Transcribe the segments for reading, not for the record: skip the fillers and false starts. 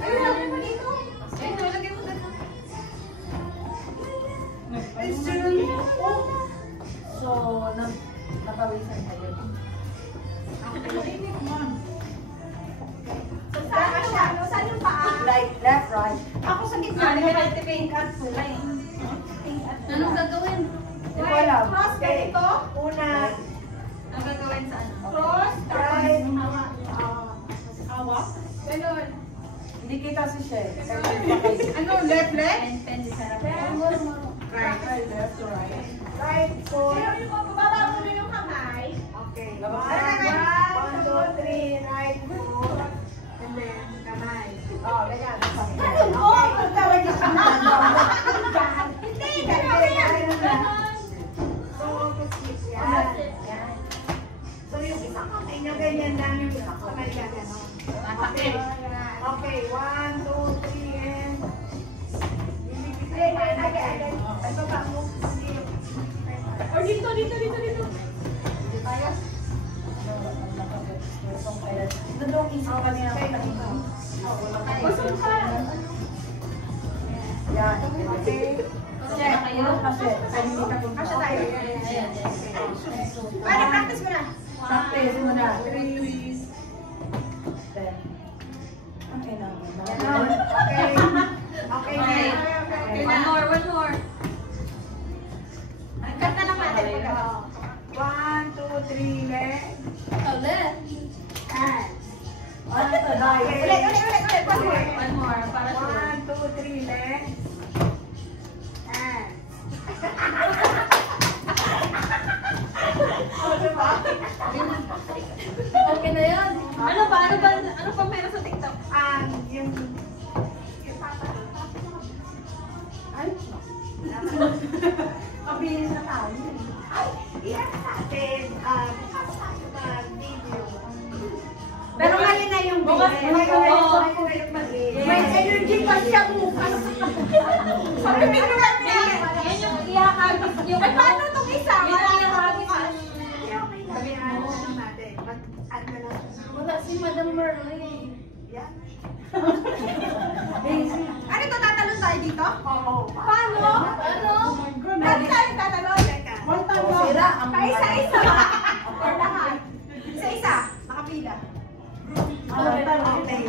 Ayun, lagyan mo dito. Ayun, lagyan mo dito. So, napawisan kayo. So, saan yung paa? Right, left, right. Ako sa gitna, right pink at kulay. Anong gagawin? Hindi ko alam. Cross ka dito. Una, Anong gagawin sa ano? Cross, right. awa. Ganun. Hindi kita si Shell. Ano, left? Pen, sarap. Right, left, right. Right, four. Pero yung bababa mo na yung kamay. Okay. One, 1, 2, 3, right, four. And then, kamay. Oh, ganyan. Ano mo? Ang tawag yung kamay. Hindi, ganun yan. So, kiss yan. Yan. So, yung isang kamay niya, ganyan lang yung isang kamay niya, gano'n. Okay. Okay, 1, 2, 3, and... Ito ba mo? O dito. Nandong isang kanina kanina. Busog ka. Yan. Okay. Check. Kasi hindi ka kung Kasya tayo. Ayan. Paano, practice mo na. Practice mo na. 3, 10. Okay na. Okay. Okay na. One more. Kanta lang natin. 1, 2, 3, left. Ulit. And. Ulit. One more. Para sure. 1, 2, 3, left. And. Okay na yan. Ano pa meron sa TikTok? Yung ay, mabilis na tayo. Ay, iyan natin. Bukas tayo mag-video. Pero ngayon na yung May energy pa siya bukas. Sabi mo na Yan yung ihahagis yung... Ay, paano itong isa? Yun ang ihahagis yung... Wala si Madam Merle. Yan. Ano ito, tatalon tayo dito? Oo. Paano? Paano tayo tatalon? Sira ang Isa-isa. Or lahat. Isa-isa. Nakapila. Okay.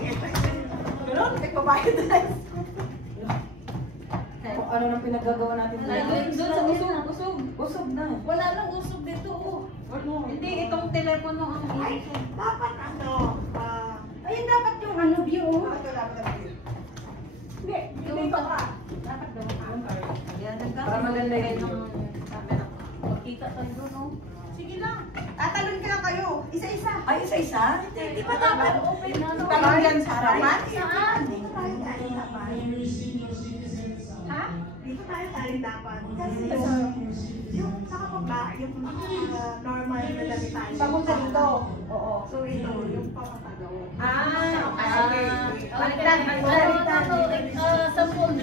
Ganun, nagbabayad na. Ano nang pinagagawa natin Doon sa usog. Usog na. Wala nang usog dito. Hindi, itong telepono ang Ay, usog. dapat Ayun, dapat yung ano, view. Hindi, dito ka. Dapat daw ka. Yan, Para maganda yun. camera. Magkita tayo doon, no? Sige lang. Tatalon ka lang kayo. Isa-isa. Ay, isa-isa? Hindi ba dapat? Talon yan sa harapan? Saan? Dito tayo dapat. Ha? Dito tayo dapat. Kasi yung sa kababa, yung normal na dami tayo. Papunta dito. Oo. So ito, yung papatagaw. Okay. Baliktad. Sampun.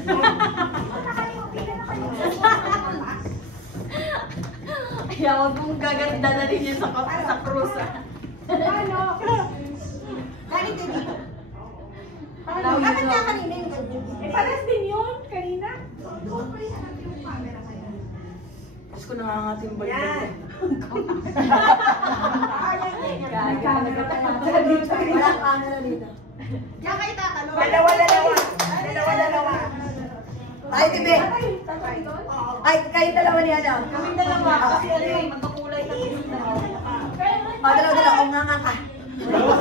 Kaya huwag mong gaganda na rin yun sa cruise. Paano? Galing din dito. Bakit nga kanina yung ganyan? Pares din yun, kanina. Doon pa rin natin yung camera kayo. Diyos ko nangangating balik. Yan. Walang camera dito. Diyan kayo tatalon. Dalawa. Ay, Tibe! Ay, kayo dalawa ni Adam. Kaming dalawa. Kasi ano eh, magkakulay kami yung dalawa. Dalawa. O nga ka.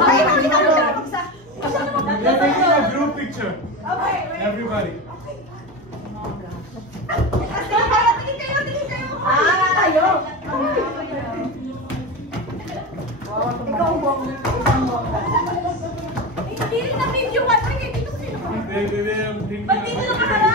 Ay, hindi ka na magsa. We're taking a group picture. Okay, wait. Everybody. Tingin kayo. Tayo. Ikaw ang buwang. Hindi rin na-video ka. Ay, dito ko sino ka? They are thinking Ba't dito about nakaharap?